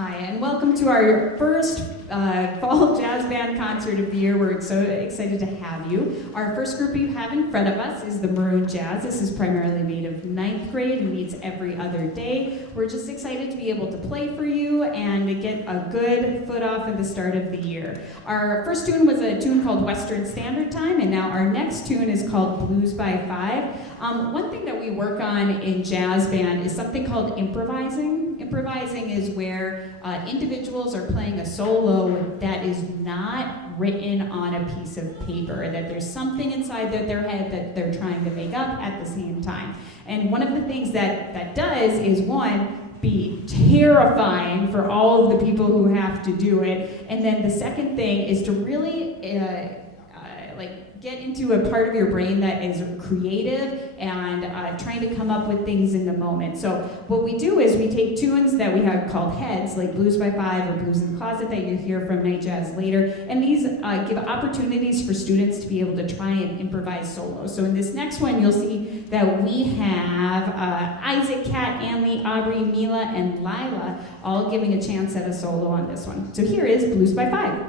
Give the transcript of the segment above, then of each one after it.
Hi, and welcome to our first fall jazz band concert of the year. We're so excited to have you. Our first group you have in front of us is the Maroon Jazz. This is primarily made of 9th grade and meets every other day. We're just excited to be able to play for you and to get a good foot off at the start of the year. Our first tune was a tune called Western Standard Time, and now our next tune is called Blues by Five. One thing that we work on in jazz band is something called improvising. Improvising is where individuals are playing a solo that is not written on a piece of paper, that there's something inside their head that they're trying to make up at the same time. And one of the things that does is, one, be terrifying for all of the people who have to do it, and then the second thing is to really get into a part of your brain that is creative and trying to come up with things in the moment. So what we do is we take tunes that we have called heads, like Blues by Five or Blues in the Closet that you hear from Night Jazz later, and these give opportunities for students to be able to try and improvise solos. So in this next one, you'll see that we have Isaac, Kat, Anley, Aubrey, Mila, and Lila all giving a chance at a solo on this one. So here is Blues by Five.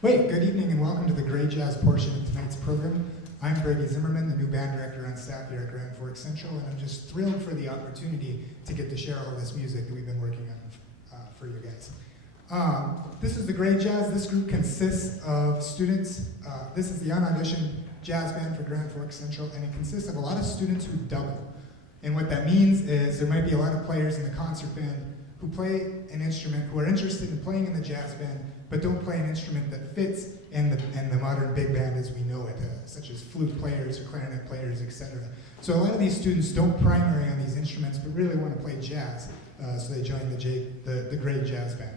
Wait, good evening and welcome to the Great Jazz portion of tonight's program. I'm Brady Zimmerman, the new band director on staff here at Grand Forks Central, and I'm just thrilled for the opportunity to get to share all this music that we've been working on for you guys. This is the Great Jazz. This group consists of students. This is the unauditioned jazz band for Grand Forks Central, and it consists of a lot of students who double. And what that means is there might be a lot of players in the concert band who play an instrument, who are interested in playing in the jazz band, but don't play an instrument that fits in the modern big band as we know it, such as flute players or clarinet players, etc. So a lot of these students don't primary on these instruments, but really want to play jazz, so they join the Great Jazz Band.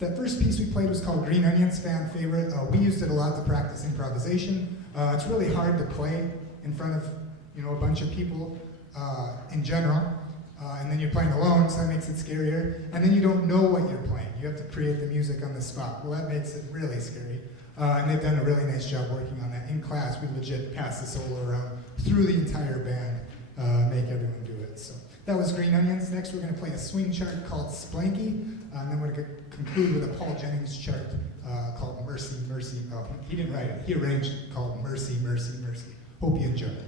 That first piece we played was called Green Onions, fan favorite. We used it a lot to practice improvisation. It's really hard to play in front of a bunch of people in general. And then you're playing alone, so that makes it scarier. And then you don't know what you're playing. You have to create the music on the spot. Well, that makes it really scary. And they've done a really nice job working on that. In class, we legit pass the solo around through the entire band, make everyone do it. So that was Green Onions. Next, we're going to play a swing chart called Splanky. And then we're going to conclude with a Paul Jennings chart called Mercy, Mercy. Oh, he didn't write it. He arranged it called Mercy, Mercy, Mercy. Hope you enjoy it.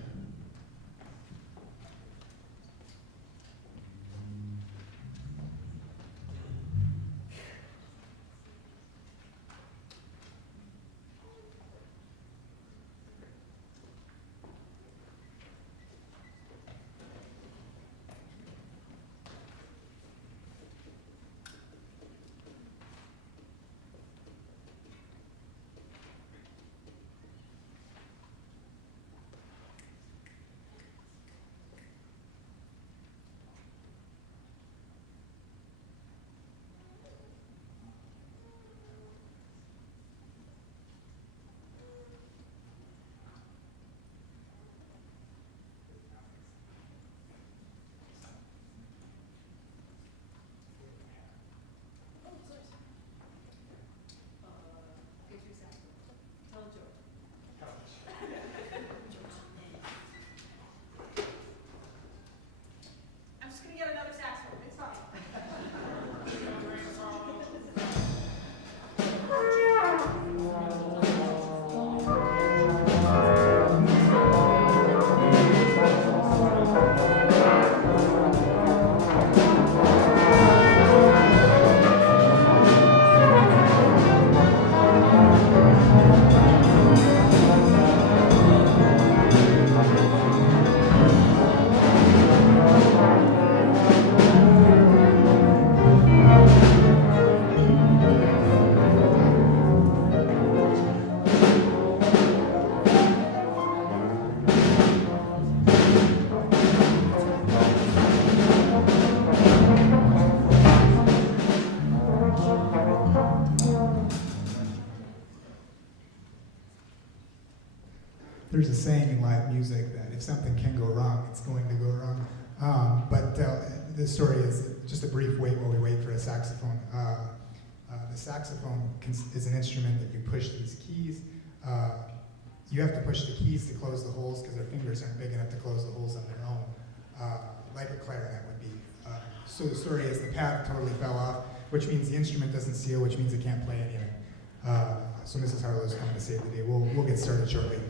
There's a saying in live music that if something can go wrong, it's going to go wrong. But the story is just a brief wait while we wait for a saxophone. The saxophone is an instrument that you push these keys. You have to push the keys to close the holes because their fingers aren't big enough to close the holes on their own, like a clarinet would be. So the story is the pad totally fell off, which means the instrument doesn't seal, which means it can't play anything. So Mrs. Harlow's coming to save the day. We'll get started shortly.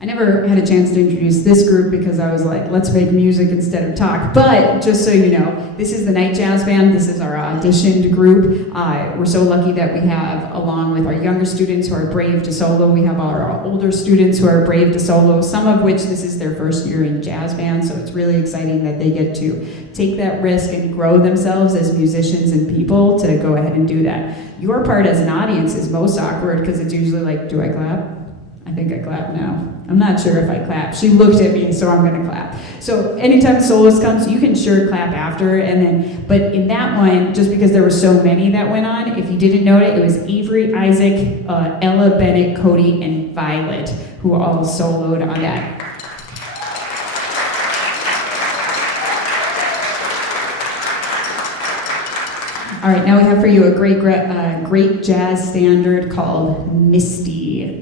I never had a chance to introduce this group because I was like, let's make music instead of talk. But just so you know, this is the Night Jazz Band. This is our auditioned group. We're so lucky that we have, along with our younger students who are brave to solo, we have our older students who are brave to solo, some of which this is their first year in jazz band, so it's really exciting that they get to take that risk and grow themselves as musicians and people to go ahead and do that. Your part as an audience is most awkward because it's usually like, do I clap? I think I clap now. I'm not sure if I clap. She looked at me, so I'm gonna clap. So anytime the soloist comes, you can sure clap after, and then, but in that one, just because there were so many that went on, if you didn't know it, it was Avery, Isaac, Ella, Bennett, Cody, and Violet, who all soloed on that. All right, now we have for you a great jazz standard called Misty.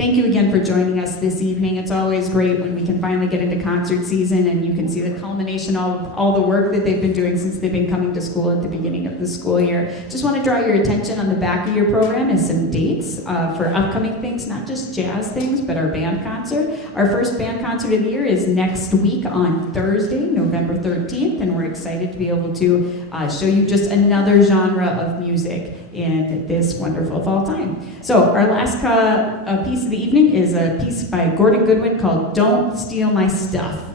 Thank you again for joining us this evening. It's always great when we can finally get into concert season and you can see the culmination of all the work that they've been doing since they've been coming to school at the beginning of the school year. Just want to draw your attention on the back of your program is some dates for upcoming things, not just jazz things, but our band concert. Our first band concert of the year is next week on Thursday, November 13th, and we're excited to be able to show you just another genre of music in this wonderful fall time. So our last piece of the evening is a piece by Gordon Goodwin called Don't Steal My Stuff.